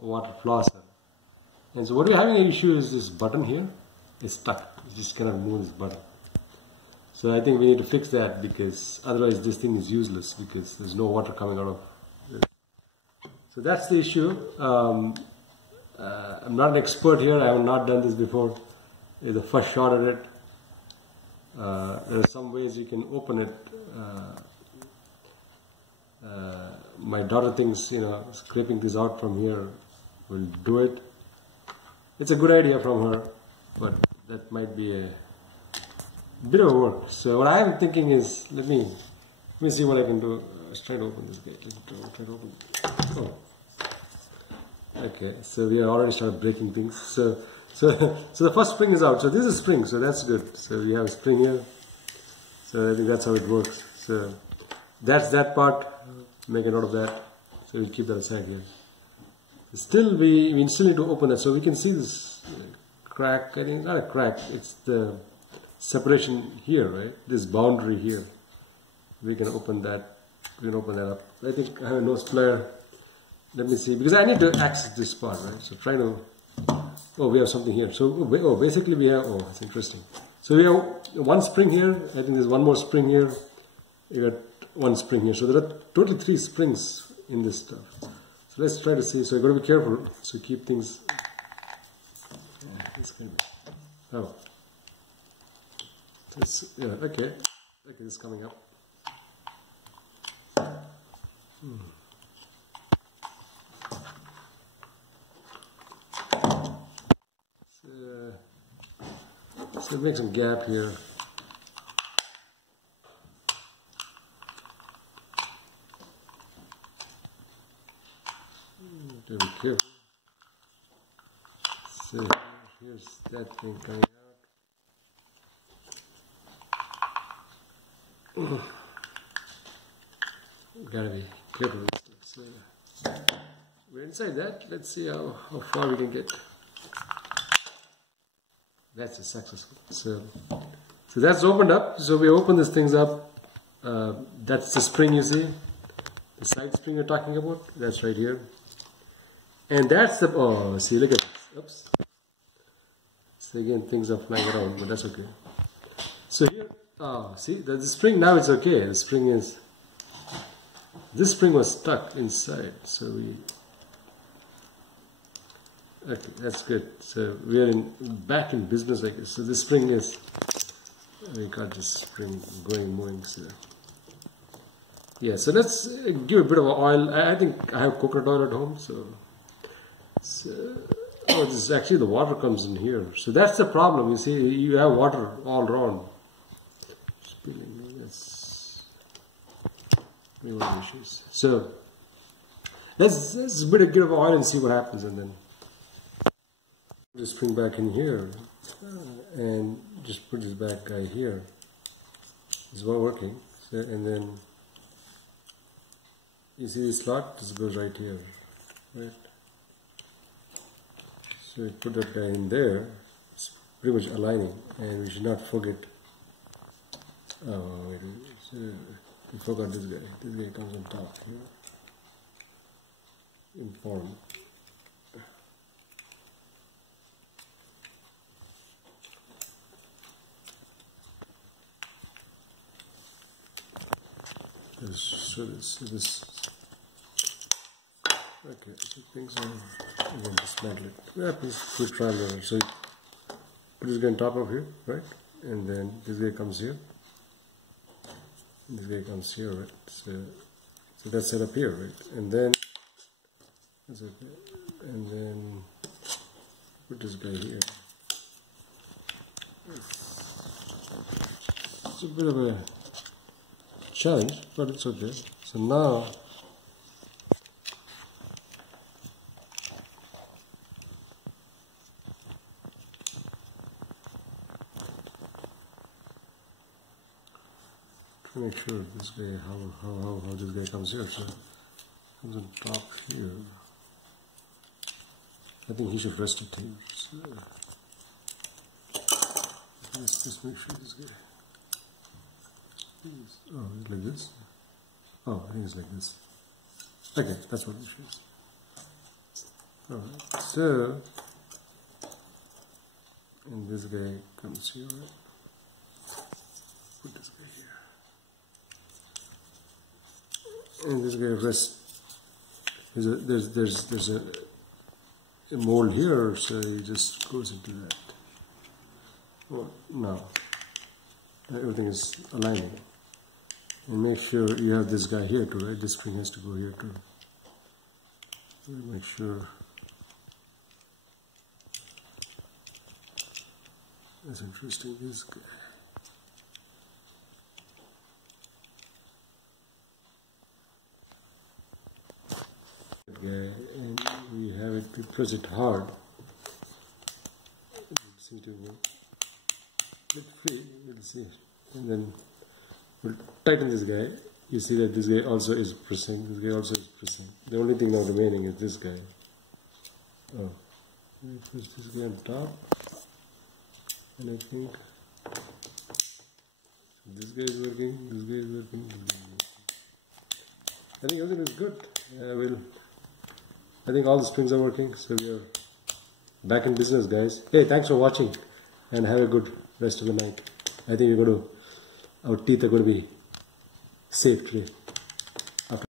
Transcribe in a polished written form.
water flosser. And so what we're having an issue is this button here is stuck. You just cannot move this button. So I think we need to fix that, because otherwise this thing is useless, because there's no water coming out of it. So that's the issue. I'm not an expert here. I have not done this before. It's the first shot at it. There are some ways you can open it. My daughter thinks, scraping this out from here will do it. It's a good idea from her, but that might be a bit of work. So what I am thinking is, let me see what I can do. Let's try to open this gate. Try to open. Oh. Okay, so we have already started breaking things. So the first spring is out. So this is spring, so that's good. So we have a spring here. So I think that's how it works. So that's that part. Make a note of that. So we'll keep that aside here. Still, we still need to open that, so we can see this crack. I think not a crack. It's the separation here, right? This boundary here. We can open that. We can open that up. I think I have a nose plier. Let me see, because I need to access this part, right? So try to. Oh, we have something here. So basically we have. Oh, that's interesting. So we have one spring here. I think there's one more spring here. You got one spring here. So there are totally 3 springs in this stuff. So let's try to see. So you got to be careful. So keep things. This can be. Oh. Yeah. Okay. Okay. This is coming up. So make some gap here. To be careful. So here's that thing coming out. Gotta be careful. So we're inside that. Let's see how far we can get. That's a successful. So that's opened up. So we open these things up. That's the spring, you see. The side spring you're talking about. That's right here. And that's the, oh, see, look at this. Oops. So again, things are flying around, but that's okay. So here, oh, see, the spring, now it's okay. The spring is, this spring was stuck inside. So okay, that's good. So we are back in business, I guess. So this spring is, we got this spring going, moving. So yeah, so let's give a bit of oil. I think I have coconut oil at home, so oh, this is actually the water comes in here. So that's the problem. You see, you have water all around. Spilling. That's one of the issues. So let's a bit of oil and see what happens, and then just bring back in here and just put this back guy here. This is not working. So, and then you see this slot, this goes right here, right? So we put that guy in there. It's pretty much aligning, and we should not forget. Oh, wait, so we forgot this guy. This guy comes on top here. Inform. So this. Okay, so things are. I'm going to dismantle it. Yeah, please put triangle. So put this guy on top of here, right? And then this guy comes here. And this guy comes here, right? So that's set up here, right? And then that's okay. And then put this guy here. It's a bit of a challenge, but it's okay. So now to make sure this guy how this guy comes here. So comes on top here. I think he should rest it here. So let's just make sure this guy. Oh, like this? Oh, I think it's like this. Okay, that's what it is. Alright, so, and this guy comes here, right? Put this guy here. And this guy rests. There's a mold here, so he just goes into that. Well, now, everything is aligning. And make sure you have this guy here too, right? This spring has to go here too. Make sure. That's interesting, this guy. Okay, and we have it, we press it hard. It seems to get free, we'll see. And then we'll tighten this guy. You see that this guy also is pressing, this guy also is pressing. The only thing now remaining is this guy. Oh, we push this guy on top. And I think this guy is working, this guy is working, this guy is working. I think everything is good. I think all the springs are working, so we are back in business, guys. Hey, thanks for watching and have a good rest of the night. I think our teeth are going to be safe today.